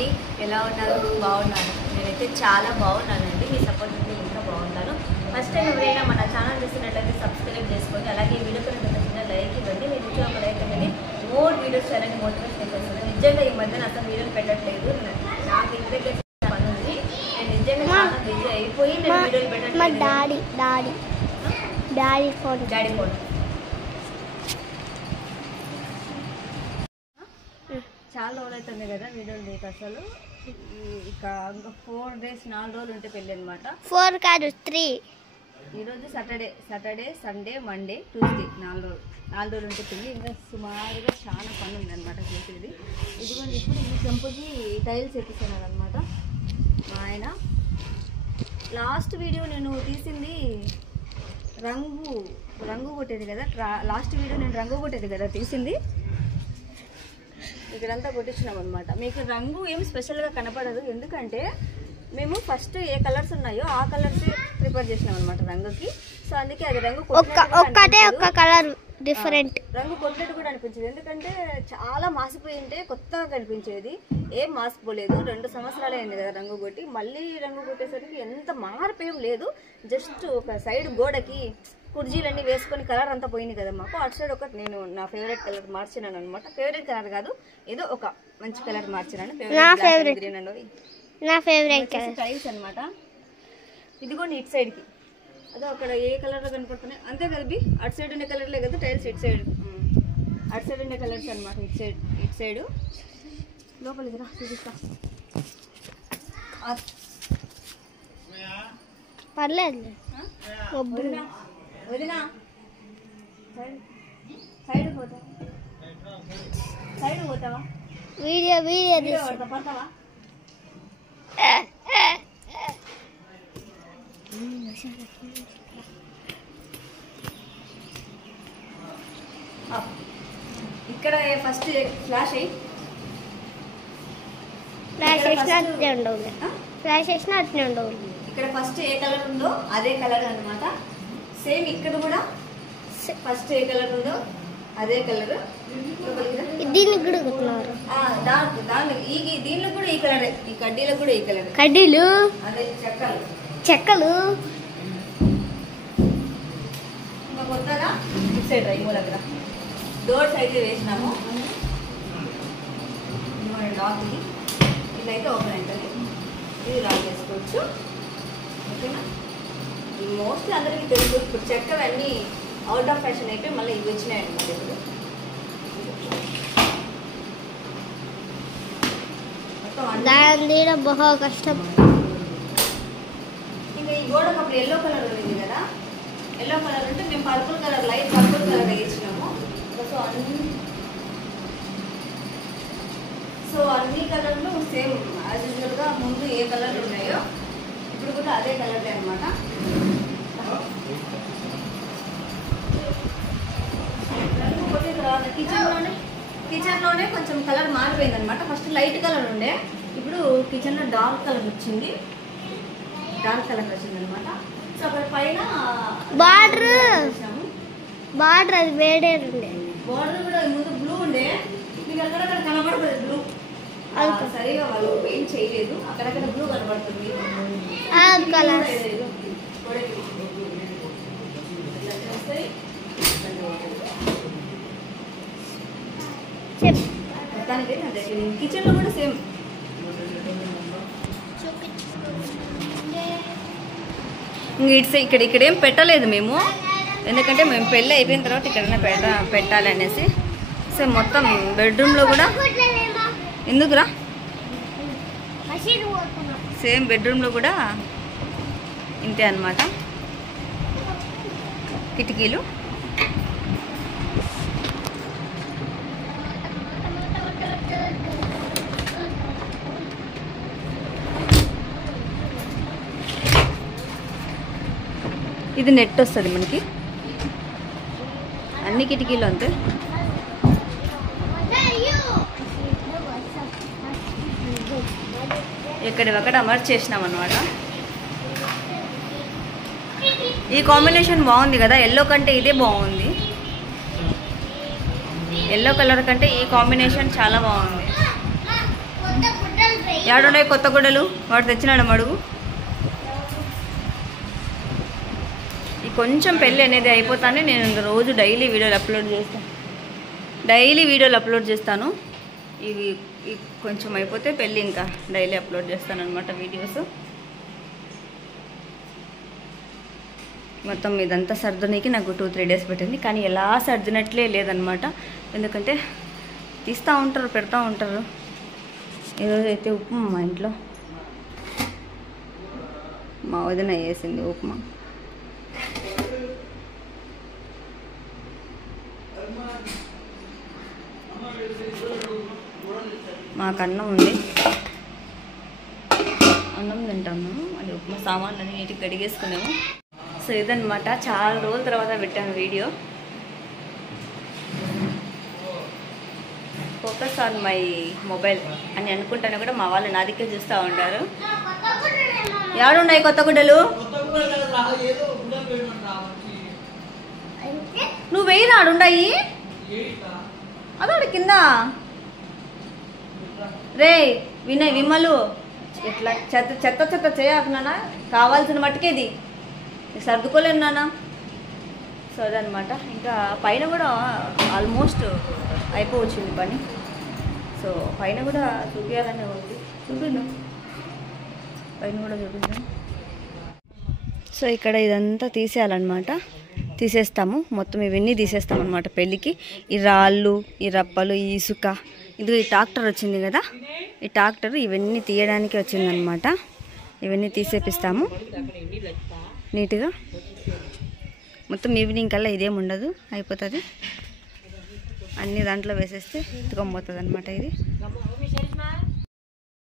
అండి, ఎలా ఉన్నారు? బాగున్నాను. నేనైతే చాలా బాగున్నానండి. మీ సపోర్ట్ ఉంటే ఇంకా బాగుంటాను. ఫస్ట్ టైం ఎవరైనా మన ఛానల్ చూస్తున్నట్లయితే సబ్స్క్రైబ్ చేసుకోండి. అలాగే ఈ వీడియో కూడా చిన్న లైక్ ఇవ్వండి. మీరు ఇచ్చే ఒక లైక్ అనేది మోర్ వీడియోస్ చేయాలని మోటివేషన్ చేస్తుంది. నిజంగా ఈ మధ్యన అసలు వీడియోలు పెట్టట్లేదు. నాకు ఇంటి దగ్గర పని ఉంది. నేను నిజంగా చాలా బిజీ అయిపోయి నేను వీడియోలు పెట్టట్లేదు. డాడీ ఫోన్ చాలా రోజులు అవుతుంది కదా వీడియోలు లేక. అసలు ఇక ఇంకా 4 days 4 రోజులు ఉంటే పెళ్ళి అనమాట. 4 కాదు 3. ఈరోజు సాటర్డే సండే మండే ట్యూస్డే 4 రోజులు ఉంటే పెళ్ళి. ఇంకా సుమారుగా చాలా పని ఉందన్నమాట చేసేది. ఇదిగోండి ఇప్పుడు ఈ చెంపుకి టైల్స్ ఎక్కిస్తున్నారు అనమాట మా ఆయన. లాస్ట్ వీడియో నేను తీసింది రంగు కొట్టేది కదా. లాస్ట్ వీడియో నేను రంగు కొట్టేది కదా తీసింది. ఇక్కడంతా కొట్టించినాం అనమాట. మీకు రంగు ఏం స్పెషల్గా కనపడదు, ఎందుకంటే మేము ఫస్ట్ ఏ కలర్స్ ఉన్నాయో ఆ కలర్స్ ప్రిపేర్ చేసినాం అనమాట రంగుకి. సో అందుకే అది రంగు ఒక్క కలర్ డిఫరెంట్ రంగు కొట్టినట్టు కూడా అనిపించేది, ఎందుకంటే చాలా మాసిపోయి ఉంటే కొత్తగా కనిపించేది. ఏం మాసిపోలేదు. 2 సంవత్సరాలు అయింది కదా రంగు కొట్టి. మళ్ళీ రంగు కొట్టేసరికి ఎంత మార్పు ఏం లేదు. జస్ట్ ఒక సైడ్ గోడకి కుర్జీలన్నీ వేసుకొని కలర్ అంతా పోయింది కదా మాకు. అటు సైడ్ ఒకటి నేను నా ఫేవరెట్ కలర్ మార్చినాను అనమాట. ఫేవరెట్ కలర్ కాదు, ఏదో ఒక మంచి కలర్ మార్చినాను. ఫేవరెట్ టైల్స్ అనమాట. ఇదిగోండి ఇటు సైడ్కి అదే అక్కడ ఏ కలర్లో కనపడుతున్నాయి అంతే కదా బి. అటు సైడ్ ఉండే కలర్లే కదా టైల్స్. ఇటు సైడ్ అటు సైడ్ ఉండే కలర్స్ అనమాట. ఇటు సైడ్ లోపలికి రా చూపిస్తా. పర్లేదు వదినా సైడ్ పోతావా? వీడియో పడతావా? ఇక్కడ ఫస్ట్ ఫ్లాష్ అయ్యి ఇక్కడ ఫస్ట్ ఏ కలర్ ఉందో అదే కలర్ అన్నమాట. సేమ్ ఇక్కడ కూడా ఫస్ట్ ఏ కలర్ ఉందో అదే కలర్. దీనికి కూడా దీనిలో కూడా ఈ కలర్, ఈ కడ్డీలో కూడా ఈ కలర్. కడ్డీలు అదే చెక్కలు ఇంకా కొత్తగా ఇటు సైడ్ రైమో దగ్గర డోర్స్ అయితే వేసినాము. లాక్ ఇది ఇదైతే ఓపెన్ అవుతుంది. ఇది లాక్ చేసుకోవచ్చు. ఓకేనా? మోస్ట్లీ అందరికీ తెలుసు. ఇప్పుడు చెక్కలు అన్నీ అవుట్ ఆఫ్ ఫ్యాషన్ అయిపోయి మళ్ళీ ఇవి వచ్చినాయి అన్నమాట. ఇప్పుడు బహు కష్టం. ఇంకా ఈ గోడకు అప్పుడు ఎల్లో కలర్ ఉంది కదా. ఎల్లో కలర్ అంటే మేము purple colour, light purple colour వేయించినాము. సో అన్ని కలర్లు సేమ్ యాజ్ యూజువల్గా ముందు ఏ కలర్లు ఉన్నాయో ఇప్పుడు కూడా అదే కలర్లే అనమాట. కిచెన్లోనే కొంచెం కలర్ మారిపోయింది అనమాట. ఫస్ట్ లైట్ కలర్ ఉండే, ఇప్పుడు కిచెన్లో డార్క్ కలర్ వచ్చింది. అనమాట. సో అక్కడ పైన బార్డర్ అది వేడే ఉండే. బార్డర్ కూడా ముందు బ్లూ ఉండే, మీకు అక్కడక్కడ కనబడుతుంది బ్లూ. సరిగా వాళ్ళు పెయింట్ చేయలేదు, అక్కడక్కడ బ్లూ కనబడుతుంది. కిచెన్ లో కూడా సేమ్. ఇక్కడేం పెట్టలేదు మేము, ఎందుకంటే మేము పెళ్ళి అయిపోయిన తర్వాత ఇక్కడనే పెట్టాలి అనేసి. సో మొత్తం బెడ్రూమ్లో కూడా ఎందుకురా సేమ్ బెడ్రూమ్లో కూడా ఇంతే అన్నమాట. కిటికీలు ఇది నెట్ వస్తుంది మనకి. అన్ని కిటికీలు అంతే. ఎక్కడివక్కడ అమర్చేసినాం అన్నమాట. ఈ కాంబినేషన్ బాగుంది కదా, ఎల్లో కంటే ఇదే బాగుంది. ఎల్లో కలర్ కంటే ఈ కాంబినేషన్ చాలా బాగుంది. ఏడున్నాయి కొత్త గుడ్డలు? వాడు తెచ్చినాడు మడుగు. ఈ కొంచెం పెళ్ళి అనేది అయిపోతానే నేను రోజు డైలీ వీడియోలు అప్లోడ్ చేస్తాను. ఇవి కొంచెం అయిపోతే పెళ్ళి ఇంకా డైలీ అప్లోడ్ చేస్తాను అనమాట వీడియోస్. మొత్తం ఇదంతా సర్దునికి నాకు 2-3 డేస్ పెట్టింది. కానీ ఎలా సర్దినట్లే లేదనమాట. ఎందుకంటే తీస్తూ ఉంటారు, పెడతా ఉంటారు. ఈరోజు అయితే ఉప్మా మా ఇంట్లో మా వదిన వేసింది ఉప్మా. మాకు అన్నం ఉంది, అన్నం తింటాము. అది ఉప్మా సామాన్లు నీటికి కడిగేసుకున్నాము. సో ఇదనమాట, చాలా రోజుల తర్వాత పెట్టాను video. Focus on my mobile అని అనుకుంటాను కూడా మా వాళ్ళు నా దిక్కే చూస్తూ ఉంటారు. ఏడున్నాయి కొత్త గుడ్డలు? నువ్వు వెయ్యి ఆడుండాయి అదోడు కింద. రే వినయ్ విమలు, ఇట్లా చెత్త చేయకు నాన్న, కావాల్సిన మట్టుకేది సర్దుకోలేను నాన్న. సో అదనమాట. ఇంకా పైన కూడా ఆల్మోస్ట్ అయిపోవచ్చింది పని. సో పైన కూడా చూపించాలనే ఉంది, చూపించు, పైన కూడా చూపించాను. సో ఇక్కడ ఇదంతా తీసేయాలన్నమాట. తీసేస్తాము మొత్తం, ఇవన్నీ తీసేస్తాం అనమాట పెళ్ళికి. ఈ రాళ్ళు, ఈ రప్పలు, ఈ ఇసుక, ఇది ఈ ట్రాక్టర్ వచ్చింది కదా, ఈ ట్రాక్టర్ ఇవన్నీ తీయడానికి వచ్చిందనమాట. ఇవన్నీ తీసేపిస్తాము నీట్గా. మొత్తం ఈవినింగ్ కల్లా ఇదేం ఉండదు, అయిపోతుంది. అన్నీ దాంట్లో వేసేస్తే ఎత్తుకొనిపోతుంది అనమాట ఇది.